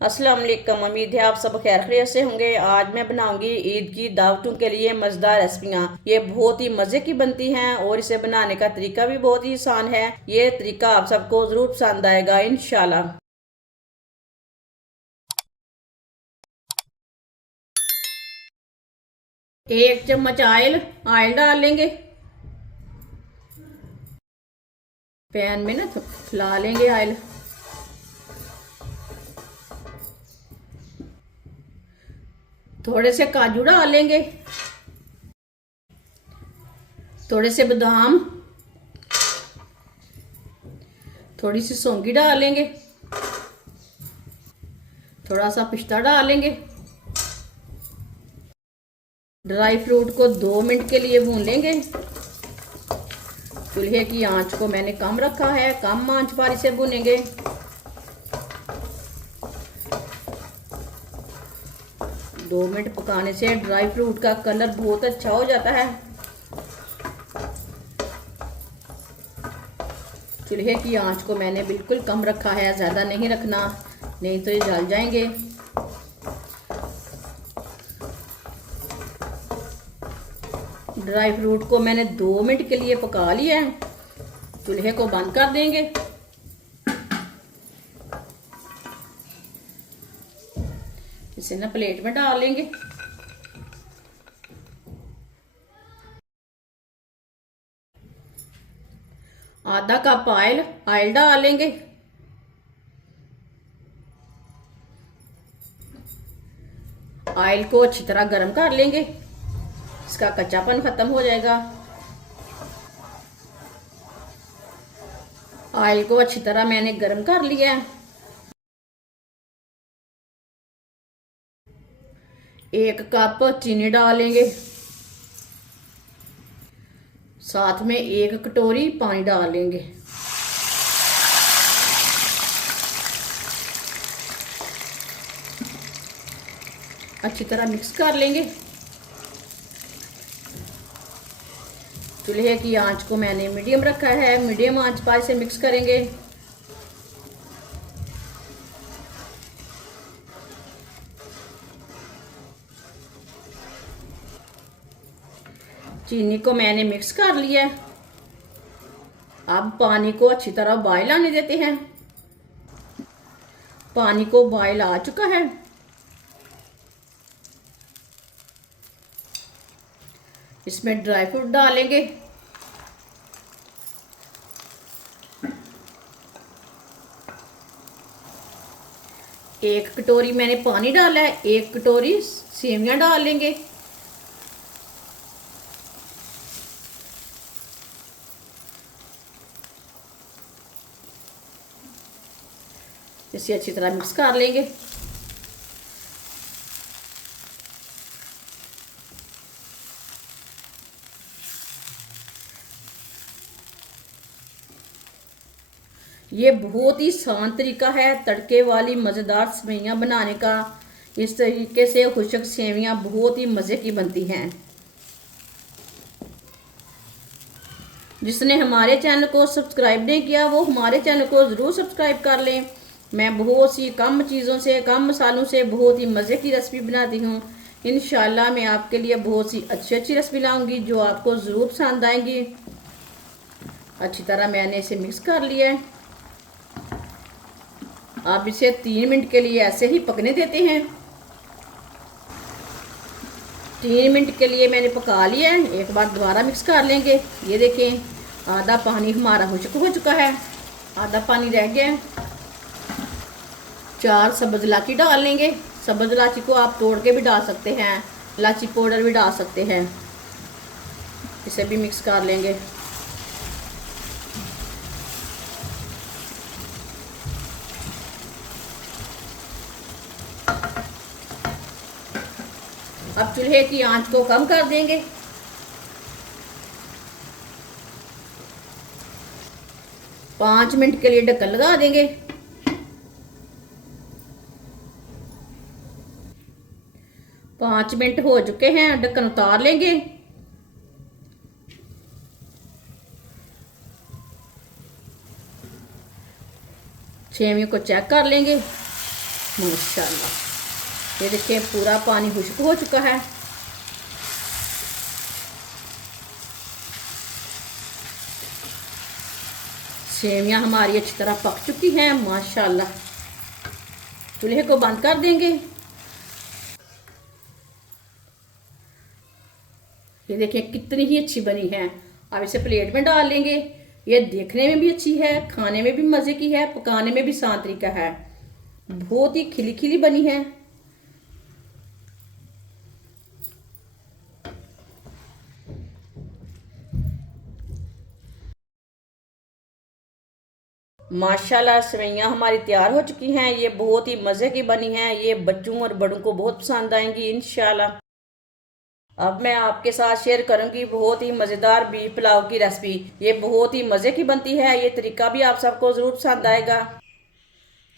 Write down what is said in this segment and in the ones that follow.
अस्सलाम वालेकुम। उम्मीद है आप सब खैर खैरियत से होंगे। आज मैं बनाऊंगी ईद की दावतों के लिए मज़ेदार रेसिपियाँ। ये बहुत ही मज़े की बनती हैं और इसे बनाने का तरीका भी बहुत ही आसान है। ये तरीका आप सबको ज़रूर पसंद आएगा इंशाल्लाह। 1 चम्मच ऑयल डाल लेंगे। पैन में ना फैला लेंगे ऑयल। थोड़े से काजू डाल लेंगे, थोड़े से बादाम, थोड़ी सी सौंगी डाल लेंगे, थोड़ा सा पिस्ता डाल लेंगे। ड्राई फ्रूट को 2 मिनट के लिए भून लेंगे। चूल्हे की आंच को मैंने कम रखा है, कम आंच पर इसे भूनेंगे। दो मिनट पकाने से ड्राई फ्रूट का कलर बहुत अच्छा हो जाता है। चूल्हे की आंच को मैंने बिल्कुल कम रखा है, ज़्यादा नहीं रखना, नहीं तो ये जल जाएंगे। ड्राई फ्रूट को मैंने 2 मिनट के लिए पका लिया है। चूल्हे को बंद कर देंगे। इसे ना प्लेट में डाल लेंगे। आधा कप ऑयल डाल लेंगे। ऑयल को अच्छी तरह गर्म कर लेंगे, इसका कच्चापन खत्म हो जाएगा। ऑयल को अच्छी तरह मैंने गर्म कर लिया है। 1 कप चीनी डालेंगे, साथ में 1 कटोरी पानी डाल लेंगे। अच्छी तरह मिक्स कर लेंगे। चूल्हे की आंच को मैंने मीडियम रखा है, मीडियम आंच पर इसे मिक्स करेंगे। चीनी को मैंने मिक्स कर लिया है। अब पानी को अच्छी तरह बॉयल आने देते हैं। पानी को बॉयल आ चुका है। इसमें ड्राई फ्रूट डालेंगे। एक कटोरी मैंने पानी डाला है, 1 कटोरी सेवियां डाल लेंगे। इसे अच्छी तरह मिक्स कर लेंगे। ये बहुत ही आसान तरीका है तड़के वाली मज़ेदार सेवइयाँ बनाने का। इस तरीके से खुशक सेवइयाँ बहुत ही मज़े की बनती हैं। जिसने हमारे चैनल को सब्सक्राइब नहीं किया वो हमारे चैनल को ज़रूर सब्सक्राइब कर लें। मैं बहुत सी कम चीज़ों से, कम मसालों से बहुत ही मज़े की रेसिपी बनाती हूँ। इंशाल्लाह मैं आपके लिए बहुत सी अच्छी अच्छी रेसिपी लाऊंगी जो आपको ज़रूर पसंद आएंगी। अच्छी तरह मैंने इसे मिक्स कर लिया है। अब इसे 3 मिनट के लिए ऐसे ही पकने देते हैं। 3 मिनट के लिए मैंने पका लिया है। एक बार दोबारा मिक्स कर लेंगे। ये देखें आधा पानी हमारा हो चुका है, आधा पानी रह गया है। 4 सब्ज़ इलायची डाल लेंगे। सब्ज़ इलायची को आप तोड़ के भी डाल सकते हैं, इलायची पाउडर भी डाल सकते हैं। इसे भी मिक्स कर लेंगे। अब चूल्हे की आंच को कम कर देंगे। पाँच मिनट के लिए ढक्कन लगा देंगे। 5 मिनट हो चुके हैं, ढक्कन उतार लेंगे। सेवइयों को चेक कर लेंगे। माशाल्लाह। ये देखिए पूरा पानी खुश्क हो चुका है। सेवियां हमारी अच्छी तरह पक चुकी हैं माशाल्लाह। चूल्हे को बंद कर देंगे। ये देखिए कितनी ही अच्छी बनी है। अब इसे प्लेट में डाल लेंगे। ये देखने में भी अच्छी है, खाने में भी मज़े की है, पकाने में भी आसान तरीका है। बहुत ही खिली खिली बनी है। माशाल्लाह सेवइयाँ हमारी तैयार हो चुकी हैं। ये बहुत ही मज़े की बनी हैं। ये बच्चों और बड़ों को बहुत पसंद आएंगी इंशाल्लाह। अब मैं आपके साथ शेयर करूंगी बहुत ही मज़ेदार बीफ पुलाव की रेसिपी। ये बहुत ही मज़े की बनती है। ये तरीका भी आप सबको ज़रूर पसंद आएगा।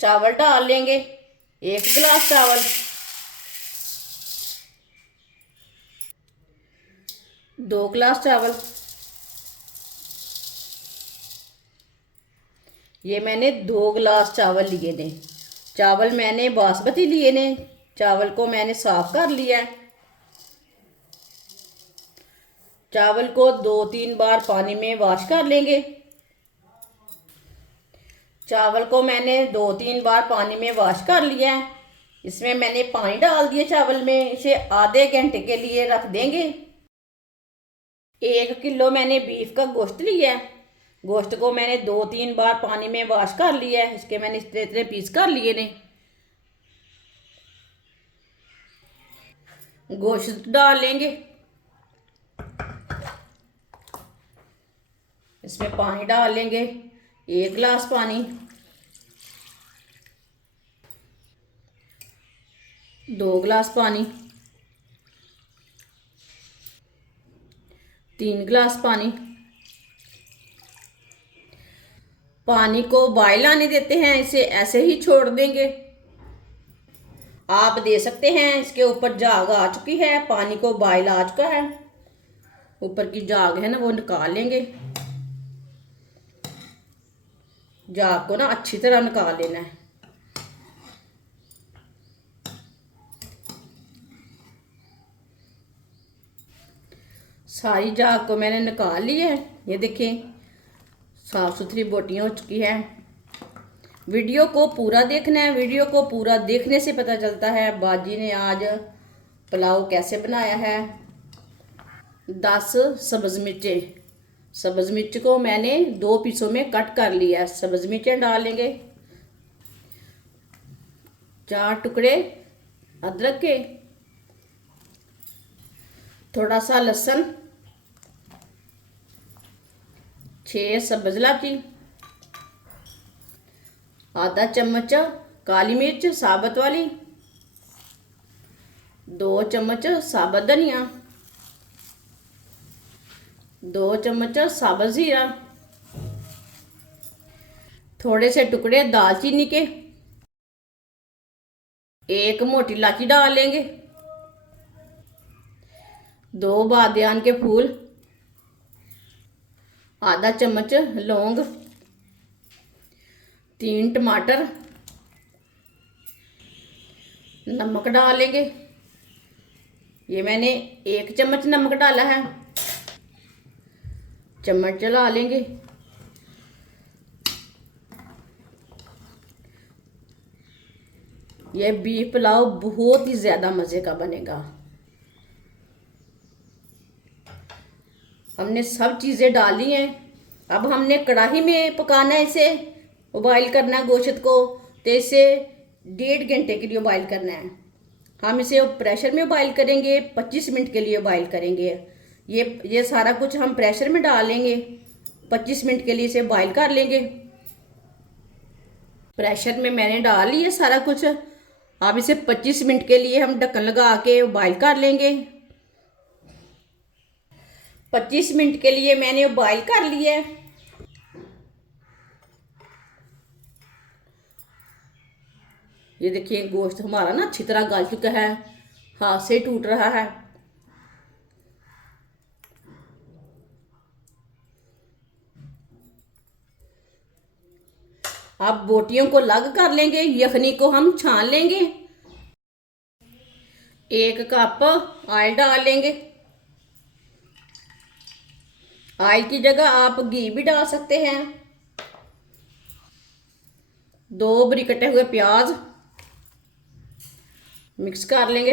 चावल डाल लेंगे, 1 गिलास चावल, 2 गिलास चावल। ये मैंने 2 गिलास चावल लिए ने। चावल मैंने बासमती लिए ने। चावल को मैंने साफ कर लिया है। चावल को 2-3 बार पानी में वॉश कर लेंगे। चावल को मैंने 2-3 बार पानी में वॉश कर लिया है। इसमें मैंने पानी डाल दिया चावल में। इसे आधे घंटे के लिए रख देंगे। 1 किलो मैंने बीफ का गोश्त लिया है। गोश्त को मैंने 2-3 बार पानी में वॉश कर लिया है। इसके मैंने इतने इतने पीस कर लिए ने। गोश्त डाल लेंगे। इसमें पानी डाल लेंगे, 1 गिलास पानी, 2 गिलास पानी, 3 गिलास पानी। पानी को बॉयल आने देते हैं। इसे ऐसे ही छोड़ देंगे। आप दे सकते हैं। इसके ऊपर झाग आ चुकी है, पानी को बॉयल आ चुका है। ऊपर की झाग है ना वो निकाल लेंगे। झाग को ना अच्छी तरह निकाल लेना है। सारी झाग को मैंने निकाल ली है। ये देखें साफ सुथरी बोटियाँ हो चुकी है। वीडियो को पूरा देखना है। वीडियो को पूरा देखने से पता चलता है बाजी ने आज पुलाव कैसे बनाया है। 10 सब्ज़ मिर्चें। सब्ज़ मिर्च को मैंने 2 पीसों में कट कर लिया। सब्ज़ मिर्चें डालेंगे। 4 टुकड़े अदरक के, थोड़ा सा लहसुन, 6 सब्ज़ इलायची, आधा चम्मच काली मिर्च साबुत वाली, 2 चम्मच साबुत धनिया, 2 चम्मच साबुत ज़ीरा, थोड़े से टुकड़े दालचीनी के, 1 मोटी इलायची डाल लेंगे, 2 बादियान के फूल, आधा चम्मच लौंग, 3 टमाटर, नमक डाल लेंगे। ये मैंने 1 चम्मच नमक डाला है। चम्मच चला लेंगे। यह बीफ पुलाव बहुत ही ज़्यादा मज़े का बनेगा। हमने सब चीज़ें डाली हैं। अब हमने कढ़ाई में पकाना है। इसे उबाइल करना है गोश्त को। तो इसे 1.5 घंटे के लिए उबाइल करना है। हम इसे प्रेशर में उबाइल करेंगे, 25 मिनट के लिए उबाइल करेंगे। ये सारा कुछ हम प्रेशर में डालेंगे। 25 मिनट के लिए इसे बॉईल कर लेंगे। प्रेशर में मैंने डाल लिया सारा कुछ। अब इसे 25 मिनट के लिए हम ढक्कन लगा के बॉईल कर लेंगे। 25 मिनट के लिए मैंने बॉईल कर लिया है। ये देखिए गोश्त हमारा ना अच्छी तरह गल चुका है, हाथ से टूट रहा है। अब बोटियों को अलग कर लेंगे, यखनी को हम छान लेंगे। 1 कप ऑयल डाल लेंगे। ऑयल की जगह आप घी भी डाल सकते हैं। 2 बारीक कटे हुए प्याज मिक्स कर लेंगे।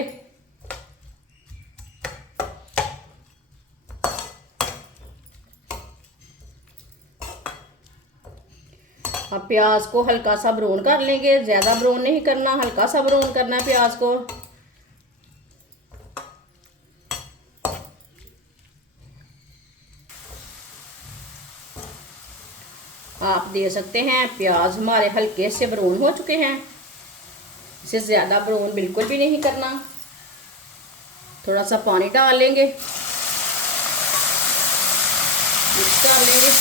अब प्याज को हल्का सा ब्राउन कर लेंगे, ज़्यादा ब्राउन नहीं करना, हल्का सा ब्राउन करना है प्याज को। आप दे सकते हैं प्याज हमारे हल्के से ब्राउन हो चुके हैं। इसे ज़्यादा ब्राउन बिल्कुल भी नहीं करना। थोड़ा सा पानी डाल लेंगे, मिक्स कर लेंगे।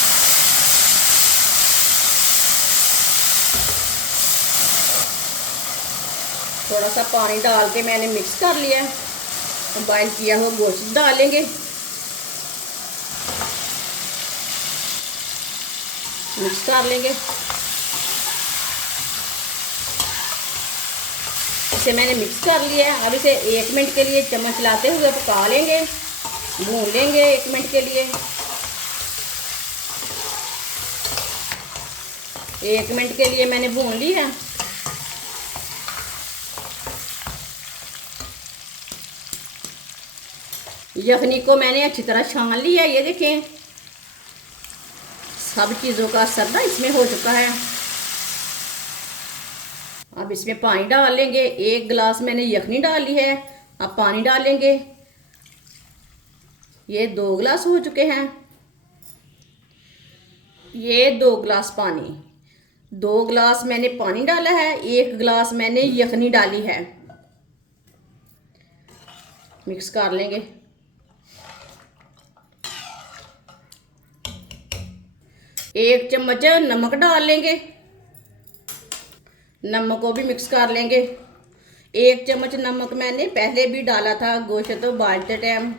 थोड़ा सा पानी डाल के मैंने मिक्स कर लिया है। बॉइल किया हुआ गोश्त डालेंगे, मिक्स कर लेंगे। इसे मैंने मिक्स कर लिया है। अब इसे 1 मिनट के लिए चम्मच चलाते हुए पका लेंगे, भून लेंगे 1 मिनट के लिए। 1 मिनट के लिए मैंने भून ली है। यखनी को मैंने अच्छी तरह छान लिया है। ये देखें, सब चीज़ों का असर ना इसमें हो चुका है। अब इसमें पानी डाल लेंगे। 1 गिलास मैंने यखनी डाली है। अब पानी डालेंगे। ये 2 गिलास हो चुके हैं। ये 2 गिलास पानी, 2 गिलास मैंने पानी डाला है, 1 गिलास मैंने यखनी डाली है। मिक्स कर लेंगे। 1 चम्मच नमक डाल लेंगे। नमक को भी मिक्स कर लेंगे। 1 चम्मच नमक मैंने पहले भी डाला था गोश्त उबालते टाइम।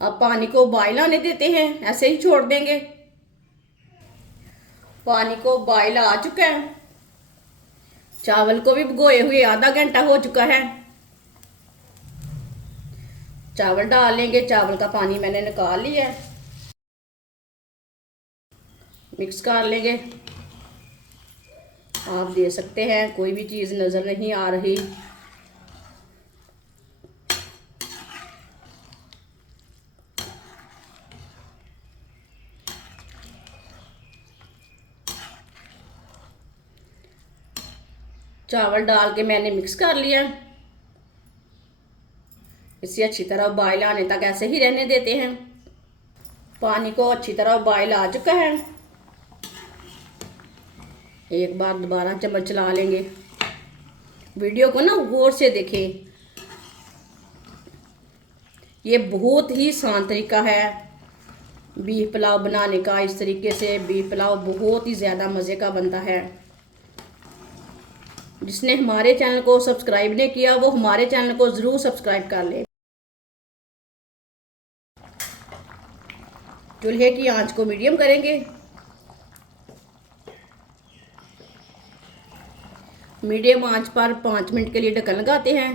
अब पानी को उबाल आने देते हैं, ऐसे ही छोड़ देंगे। पानी को उबाल आ चुका है। चावल को भी भिगोए हुए आधा घंटा हो चुका है। चावल डाल लेंगे। चावल का पानी मैंने निकाल लिया है। मिक्स कर लेंगे। आप दे सकते हैं, कोई भी चीज़ नज़र नहीं आ रही। चावल डाल के मैंने मिक्स कर लिया। इसे अच्छी तरह उबाल आने तक ऐसे ही रहने देते हैं। पानी को अच्छी तरह उबाल आ चुका है। एक बार दोबारा चम्मच चला लेंगे। वीडियो को ना गौर से देखें। ये बहुत ही आसान तरीका है बीफ पुलाव बनाने का। इस तरीके से बीफ पुलाव बहुत ही ज़्यादा मज़े का बनता है। जिसने हमारे चैनल को सब्सक्राइब नहीं किया वो हमारे चैनल को ज़रूर सब्सक्राइब कर ले। चूल्हे की आंच को मीडियम करेंगे। मीडियम आंच पर 5 मिनट के लिए ढक्कन लगाते हैं।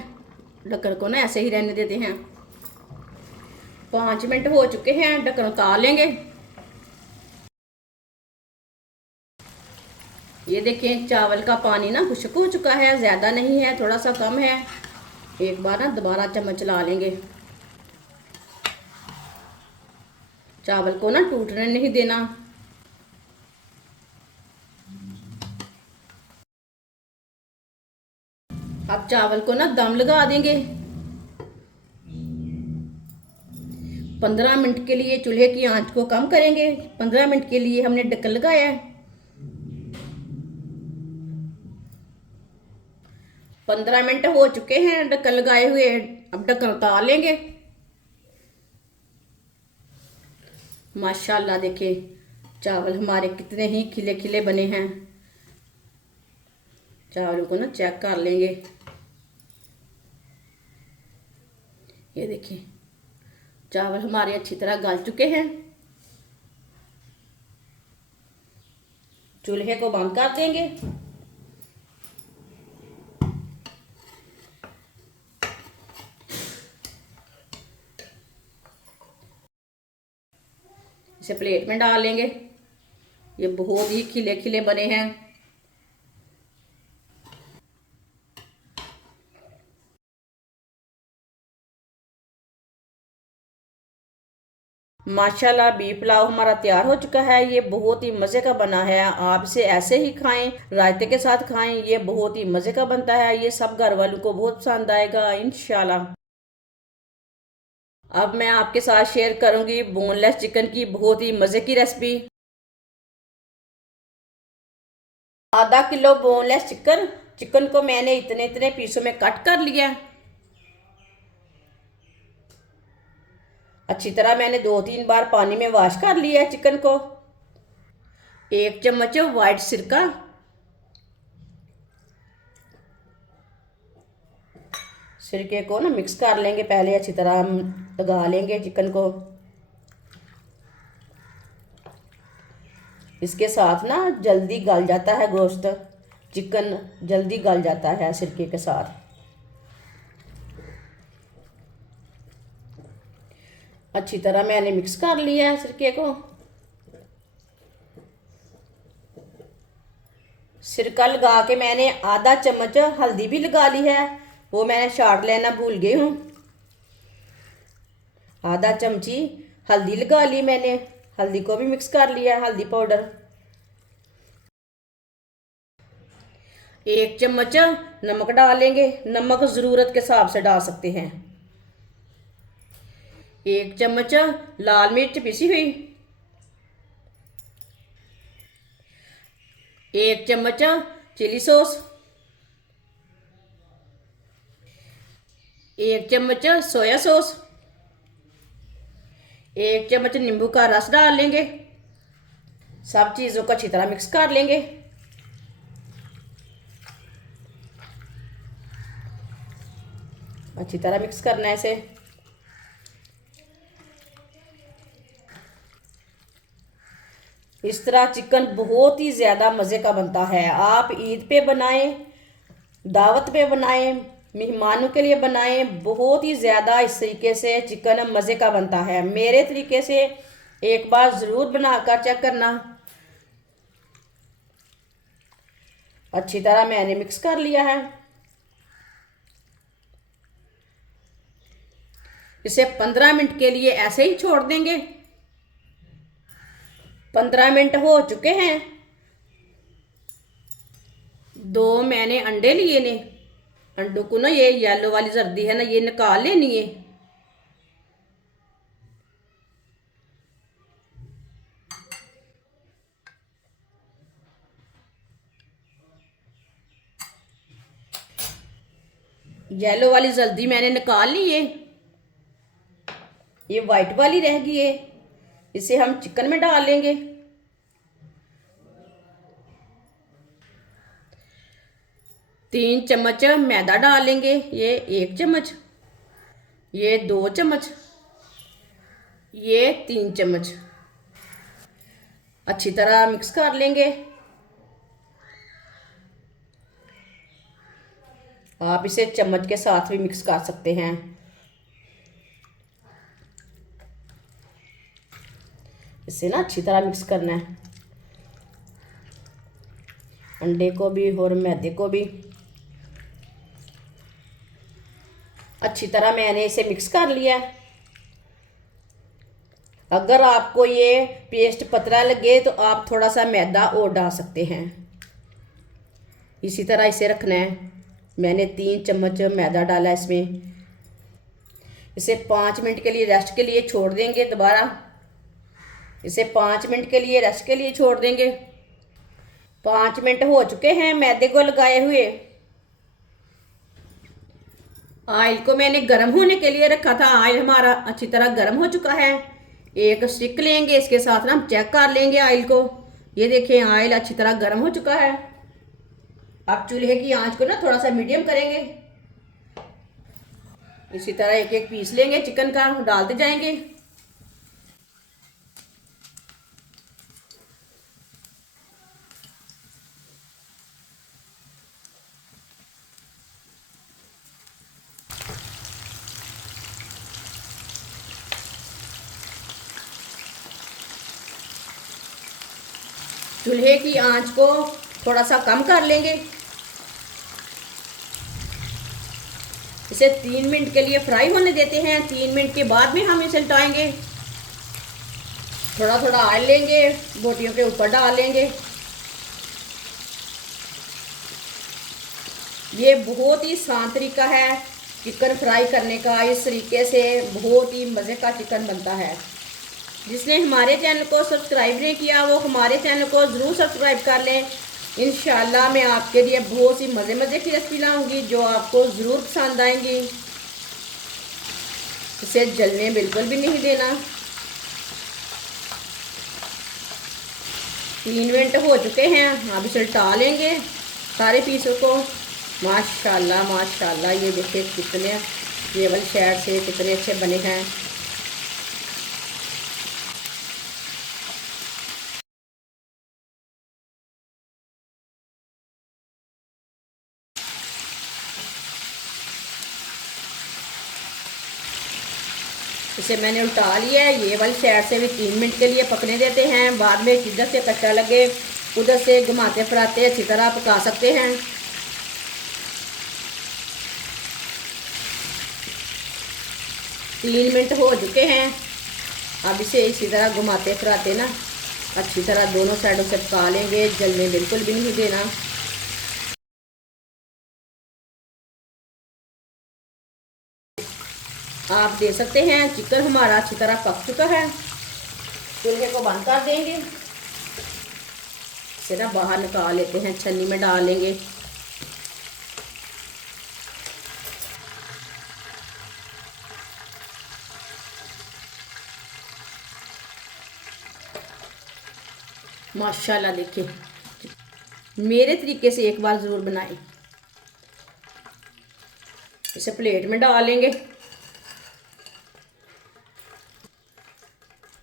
ढक्कन को ना ऐसे ही रहने देते हैं। 5 मिनट हो चुके हैं, ढक्कन उतार लेंगे। ये देखें, चावल का पानी ना खुश्क हो चुका है, ज़्यादा नहीं है, थोड़ा सा कम है। एक बार ना दोबारा चम्मच चला लेंगे। चावल को ना टूटने नहीं देना। अब चावल को ना दम लगा देंगे। 15 मिनट के लिए चूल्हे की आंच को कम करेंगे। 15 मिनट के लिए हमने ढक्कन लगाया है। 15 मिनट हो चुके हैं ढक्कन लगाए हुए। अब ढक्कन उतार लेंगे। माशाल्लाह देखिए, चावल हमारे कितने ही खिले खिले बने हैं। चावल को ना चेक कर लेंगे। ये देखिए, चावल हमारे अच्छी तरह गल चुके हैं। चूल्हे को बंद कर देंगे। इसे प्लेट में डाल लेंगे। ये बहुत ही खिले खिले बने हैं। माशाल्लाह बीफ पुलाव हमारा तैयार हो चुका है। ये बहुत ही मज़े का बना है। आप इसे ऐसे ही खाएं, रायते के साथ खाएं। ये बहुत ही मज़े का बनता है। ये सब घर वालों को बहुत पसंद आएगा इंशाल्लाह। अब मैं आपके साथ शेयर करूंगी बोनलेस चिकन की बहुत ही मज़े की रेसिपी। आधा किलो बोनलेस चिकन को मैंने इतने इतने पीसों में कट कर लिया। अच्छी तरह मैंने 2-3 बार पानी में वॉश कर लिया है चिकन को। 1 चम्मच वाइट सिरका, सिरके को ना मिक्स कर लेंगे। पहले अच्छी तरह हम लगा लेंगे चिकन को। इसके साथ ना जल्दी गल जाता है गोश्त, चिकन जल्दी गल जाता है सिरके के साथ। अच्छी तरह मैंने मिक्स कर लिया है सिरके को। सिरका लगा के मैंने आधा चम्मच हल्दी भी लगा ली है, वो मैंने छाट लेना भूल गई हूँ। आधा चमची हल्दी लगा ली मैंने। हल्दी को भी मिक्स कर लिया, हल्दी पाउडर। 1 चम्मच नमक डालेंगे। नमक ज़रूरत के हिसाब से डाल सकते हैं। 1 चम्मच लाल मिर्च पिसी हुई। 1 चम्मच चिली सॉस। 1 चम्मच सोया सॉस। 1 चम्मच नींबू का रस डाल लेंगे। सब चीज़ों को अच्छी तरह मिक्स कर लेंगे। अच्छी तरह मिक्स करना है इसे। इस तरह चिकन बहुत ही ज़्यादा मज़े का बनता है। आप ईद पे बनाएं, दावत पे बनाएं, मेहमानों के लिए बनाएं। बहुत ही ज़्यादा इस तरीके से चिकन मज़े का बनता है। मेरे तरीके से एक बार ज़रूर बनाकर चेक करना। अच्छी तरह मैंने मिक्स कर लिया है। इसे 15 मिनट के लिए ऐसे ही छोड़ देंगे। 15 मिनट हो चुके हैं। 2 मैंने अंडे लिए ने। अंडों को ना ये येलो वाली जर्दी है ना, ये निकाल लेनी है। येलो वाली जल्दी मैंने निकाल ली है। ये वाइट वाली रह गई है, इसे हम चिकन में डाल लेंगे। तीन चम्मच मैदा डालेंगे। ये 1 चम्मच, ये 2 चम्मच, ये 3 चम्मच। अच्छी तरह मिक्स कर लेंगे। आप इसे चम्मच के साथ भी मिक्स कर सकते हैं। इसे ना अच्छी तरह मिक्स करना है, अंडे को भी और मैदे को भी। अच्छी तरह मैंने इसे मिक्स कर लिया। अगर आपको ये पेस्ट पतला लगे तो आप थोड़ा सा मैदा और डाल सकते हैं। इसी तरह इसे रखना है। मैंने 3 चम्मच मैदा डाला इसमें। इसे 5 मिनट के लिए रेस्ट के लिए छोड़ देंगे। दोबारा इसे 5 मिनट के लिए रेस्ट के लिए छोड़ देंगे। 5 मिनट हो चुके हैं मैदे को लगाए हुए। ऑयल को मैंने गर्म होने के लिए रखा था। ऑयल हमारा अच्छी तरह गर्म हो चुका है। एक स्टिक लेंगे, इसके साथ ना हम चेक कर लेंगे ऑयल को। ये देखें ऑयल अच्छी तरह गर्म हो चुका है। अब चूल्हे की आंच को ना थोड़ा सा मीडियम करेंगे। इसी तरह एक एक पीस लेंगे चिकन का, डालते जाएंगे। चूल्हे की आंच को थोड़ा सा कम कर लेंगे। इसे 3 मिनट के लिए फ्राई होने देते हैं। 3 मिनट के बाद में हम इसे उल्टाएंगे। थोड़ा थोड़ा ऑयल लेंगे, बोटियों के ऊपर डाल लेंगे। ये बहुत ही आसान तरीका है चिकन फ्राई करने का। इस तरीके से बहुत ही मज़े का चिकन बनता है। जिसने हमारे चैनल को सब्सक्राइब नहीं किया वो हमारे चैनल को ज़रूर सब्सक्राइब कर लें। इंशाल्लाह मैं आपके लिए बहुत सी मज़े की रेसिपी लाऊंगी जो आपको ज़रूर पसंद आएंगी। इसे जलने बिल्कुल भी नहीं देना। 3 मिनट हो चुके हैं, अब इसे उल्टा लेंगे सारे पीसों को। माशाल्लाह माशाल्लाह, ये देखिए कितने ये वाली साइड से कितने अच्छे बने हैं। इसे मैंने उल्टा लिया है। ये वाली साइड से भी 3 मिनट के लिए पकने देते हैं। बाद में जिधर से कच्चा लगे उधर से घुमाते फिराते अच्छी तरह पका सकते हैं। तीन मिनट हो चुके हैं। अब इसे इसी तरह घुमाते फिराते ना अच्छी तरह दोनों साइडों से पका लेंगे। जलने बिल्कुल भी नहीं देना। आप देख सकते हैं चिकन हमारा अच्छी तरह पक चुका है। चूल्हे को बंद कर देंगे। इसे ना बाहर निकाल लेते हैं, छन्नी में डाल लेंगे। माशाल्लाह देखिए, मेरे तरीके से एक बार ज़रूर बनाएं। इसे प्लेट में डाल लेंगे।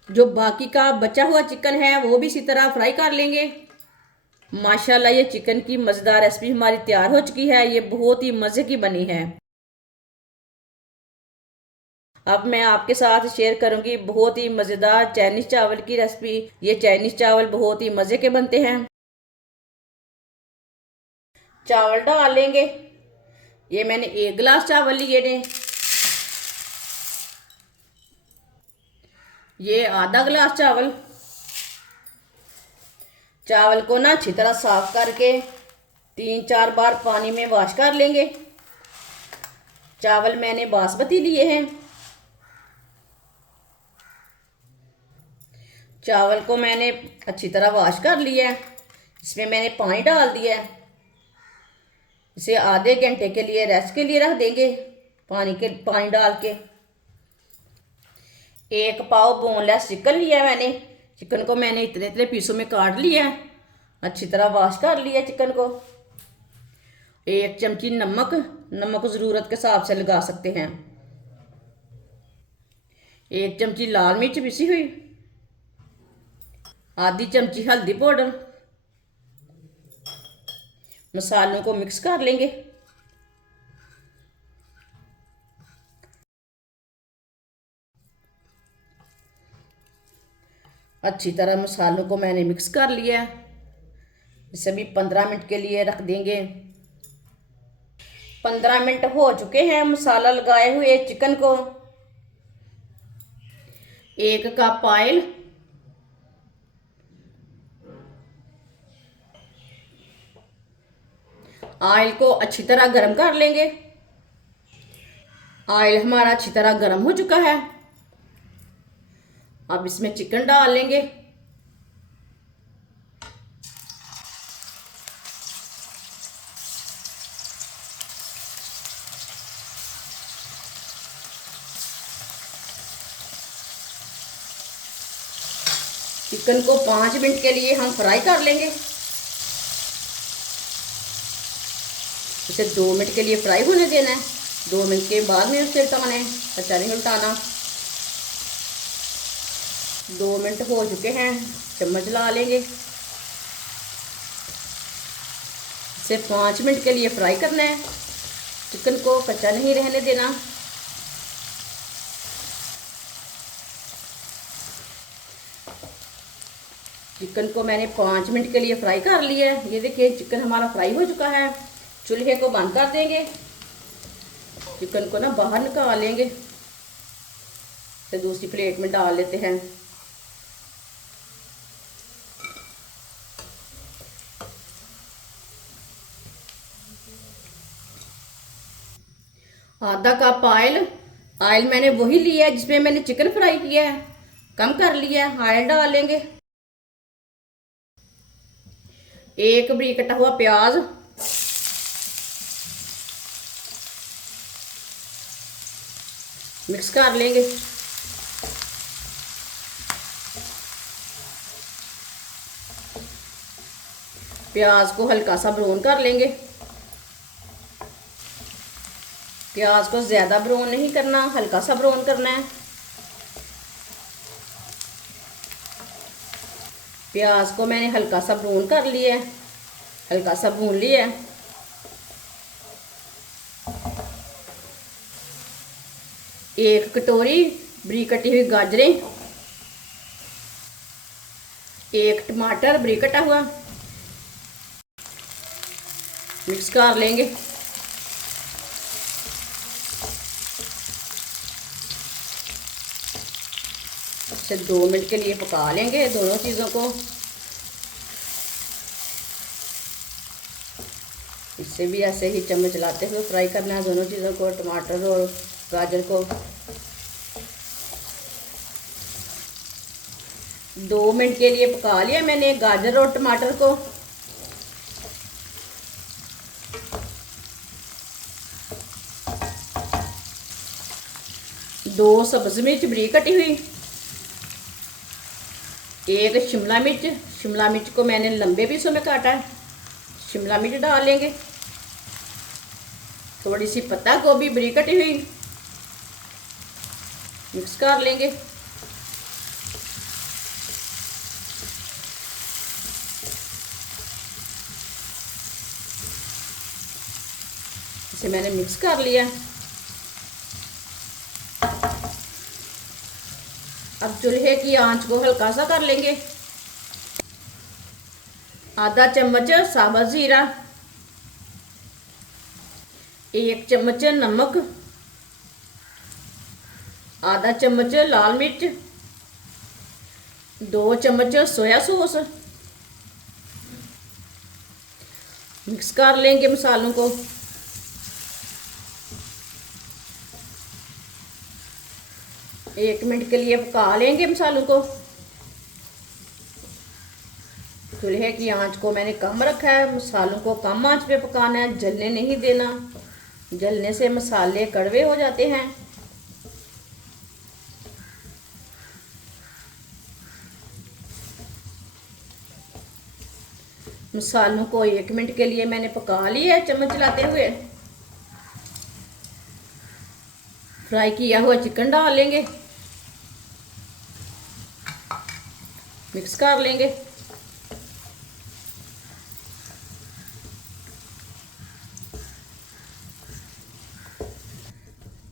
जो बाकी का बचा हुआ चिकन है वो भी इसी तरह फ्राई कर लेंगे। माशाल्लाह ये चिकन की मज़ेदार रेसिपी हमारी तैयार हो चुकी है। ये बहुत ही मज़े की बनी है। अब मैं आपके साथ शेयर करूंगी बहुत ही मज़ेदार चाइनीज़ चावल की रेसिपी। ये चाइनीज़ चावल बहुत ही मज़े के बनते हैं। चावल डाल लेंगे। ये मैंने 1 गिलास चावल लिए ने। ये आधा गिलास चावल। चावल को ना अच्छी तरह साफ करके 3-4 बार पानी में वॉश कर लेंगे। चावल मैंने बासमती लिए हैं। चावल को मैंने अच्छी तरह वॉश कर लिया है। इसमें मैंने पानी डाल दिया है। इसे आधे घंटे के लिए रेस्ट के लिए रख देंगे पानी डाल के। 1 पाव बोनलेस चिकन लिया है मैंने। चिकन को मैंने इतने इतने पीसों में काट लिया है। अच्छी तरह वॉश कर लिया चिकन को। 1 चमची नमक ज़रूरत के हिसाब से लगा सकते हैं। 1 चमची लाल मिर्च पिसी हुई। आधी चमची हल्दी पाउडर। मसालों को मिक्स कर लेंगे। अच्छी तरह मसालों को मैंने मिक्स कर लिया। इसे भी 15 मिनट के लिए रख देंगे। 15 मिनट हो चुके हैं मसाला लगाए हुए चिकन को। 1 कप ऑयल। ऑयल को अच्छी तरह गर्म कर लेंगे। ऑयल हमारा अच्छी तरह गर्म हो चुका है। अब इसमें चिकन डाल लेंगे। चिकन को 5 मिनट के लिए हम फ्राई कर लेंगे। इसे 2 मिनट के लिए फ्राई होने देना है। 2 मिनट के बाद में उसे उल्टाना है, अच्छा नहीं उल्टाना। 2 मिनट हो चुके हैं, चम्मच ला लेंगे। इसे 5 मिनट के लिए फ्राई करना है, चिकन को कच्चा नहीं रहने देना। चिकन को मैंने 5 मिनट के लिए फ्राई कर लिया है। ये देखिए चिकन हमारा फ्राई हो चुका है। चूल्हे को बंद कर देंगे, चिकन को ना बाहर निकाल लेंगे, फिर दूसरी प्लेट में डाल लेते हैं। आधा कप ऑयल, ऑयल मैंने वही लिया है जिसमें मैंने चिकन फ्राई किया है, कम कर लिया है। ऑयल डाल लेंगे। एक बरीक कटा हुआ प्याज, मिक्स कर लेंगे। प्याज को हल्का सा ब्राउन कर लेंगे। प्याज को ज़्यादा ब्राउन नहीं करना, हल्का सा ब्राउन करना है। प्याज को मैंने हल्का सा ब्राउन कर लिया है, हल्का सा भून लिया है। एक कटोरी बरीक कटी हुई गाजरें, एक टमाटर बरीक कटा हुआ, मिक्स कर लेंगे। इसे 2 मिनट के लिए पका लेंगे दोनों चीज़ों को। इससे भी ऐसे ही चम्मच चलाते हुए फ्राई करना है दोनों चीज़ों को, टमाटर और गाजर को। 2 मिनट के लिए पका लिया मैंने गाजर और टमाटर को। दो सब्ज़ मिर्च बरीक कटी हुई, एक शिमला मिर्च को मैंने लंबे पीसों में काटा है, शिमला मिर्च डाल लेंगे। थोड़ी सी पत्ता गोभी बरीक कटी हुई, मिक्स कर लेंगे। इसे मैंने मिक्स कर लिया। अब चूल्हे की आंच को हल्का सा कर लेंगे। आधा चम्मच साबुत जीरा, 1 चम्मच नमक, आधा चम्मच लाल मिर्च, 2 चम्मच सोया सॉस, मिक्स कर लेंगे मसालों को। एक मिनट के लिए पका लेंगे मसालों को। चूल्हे की आंच को मैंने कम रखा है, मसालों को कम आंच पे पकाना है, जलने नहीं देना, जलने से मसाले कड़वे हो जाते हैं। मसालों को 1 मिनट के लिए मैंने पका लिया है चम्मच चलाते हुए। फ्राई किया हुआ चिकन डाल लेंगे, मिक्स कर लेंगे।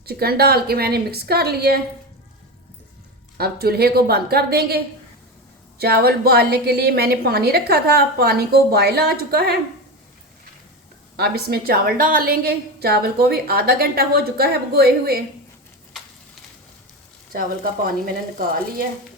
चिकन डाल के मैंने मिक्स कर लिया है। अब चूल्हे को बंद कर देंगे। चावल उबालने के लिए मैंने पानी रखा था, पानी को उबाल आ चुका है। अब इसमें चावल डाल लेंगे। चावल को भी आधा घंटा हो चुका है भिगोए हुए। चावल का पानी मैंने निकाल लिया है।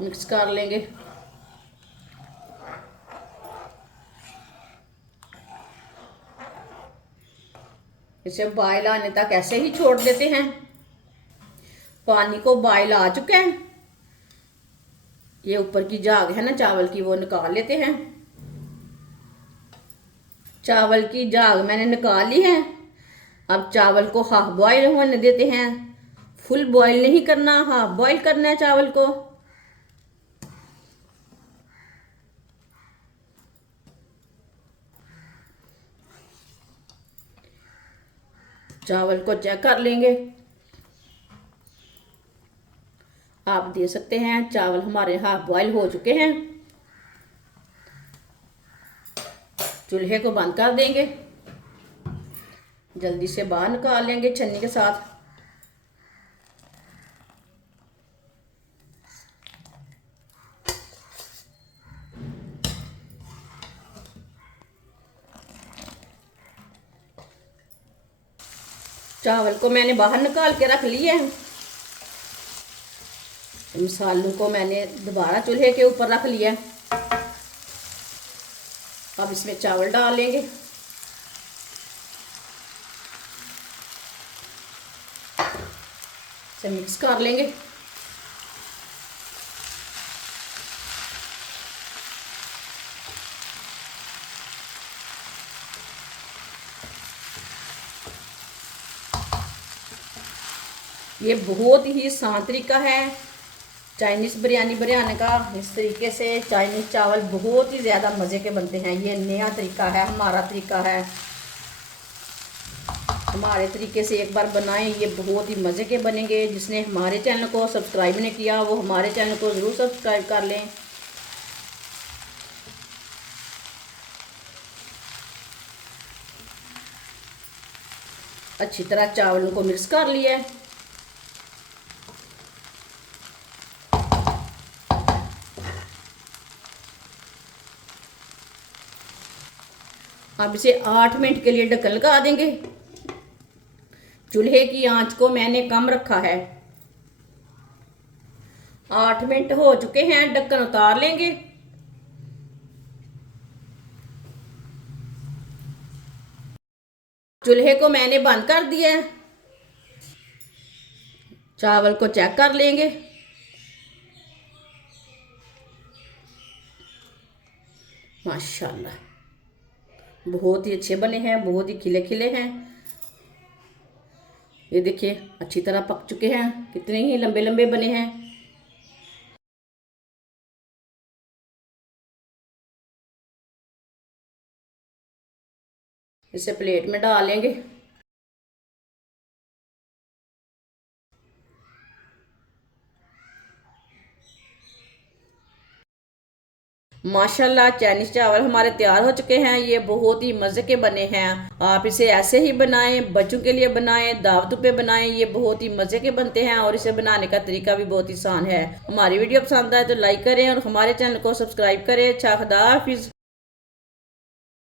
मिक्स कर लेंगे। इसे बॉयल आने तक ऐसे ही छोड़ देते हैं। पानी को बॉयल आ चुका है। ये ऊपर की झाग है ना चावल की, वो निकाल लेते हैं। चावल की झाग मैंने निकाल ली है। अब चावल को हाफ बॉयल होने देते हैं। फुल बॉईल नहीं करना, हाँ बॉईल करना है चावल को। चावल को चेक कर लेंगे। आप देख सकते हैं चावल हमारे हाफ बॉईल हो चुके हैं। चूल्हे को बंद कर देंगे, जल्दी से बाहर निकाल लेंगे छन्नी के साथ। चावल को मैंने बाहर निकाल के रख लिया है। मसालों को मैंने दोबारा चूल्हे के ऊपर रख लिया। अब इसमें चावल डाल लेंगे। इसे मिक्स कर लेंगे। ये बहुत ही आसान तरीका है चाइनीज़ बिरयानी बनाने का। इस तरीके से चाइनीज़ चावल बहुत ही ज़्यादा मज़े के बनते हैं। ये नया तरीका है, हमारा तरीका है। हमारे तरीके से एक बार बनाएं, ये बहुत ही मज़े के बनेंगे। जिसने हमारे चैनल को सब्सक्राइब नहीं किया वो हमारे चैनल को ज़रूर सब्सक्राइब कर लें। अच्छी तरह चावलों को मिक्स कर लिया है। अब इसे 8 मिनट के लिए ढक्कन लगा देंगे। चूल्हे की आंच को मैंने कम रखा है। 8 मिनट हो चुके हैं, ढक्कन उतार लेंगे। चूल्हे को मैंने बंद कर दिया है। चावल को चेक कर लेंगे। माशाल्लाह बहुत ही अच्छे बने हैं, बहुत ही खिले खिले हैं। ये देखिए अच्छी तरह पक चुके हैं, कितने ही लंबे लंबे बने हैं। इसे प्लेट में डाल लेंगे। माशाल्लाह चाइनीज़ चावल हमारे तैयार हो चुके हैं। ये बहुत ही मज़े के बने हैं। आप इसे ऐसे ही बनाएं, बच्चों के लिए बनाएं, दावतों पे बनाएं। ये बहुत ही मज़े के बनते हैं और इसे बनाने का तरीका भी बहुत ही आसान है। हमारी वीडियो पसंद आए तो लाइक करें और हमारे चैनल को सब्सक्राइब करें। अच्छा, खुदा हाफिज़।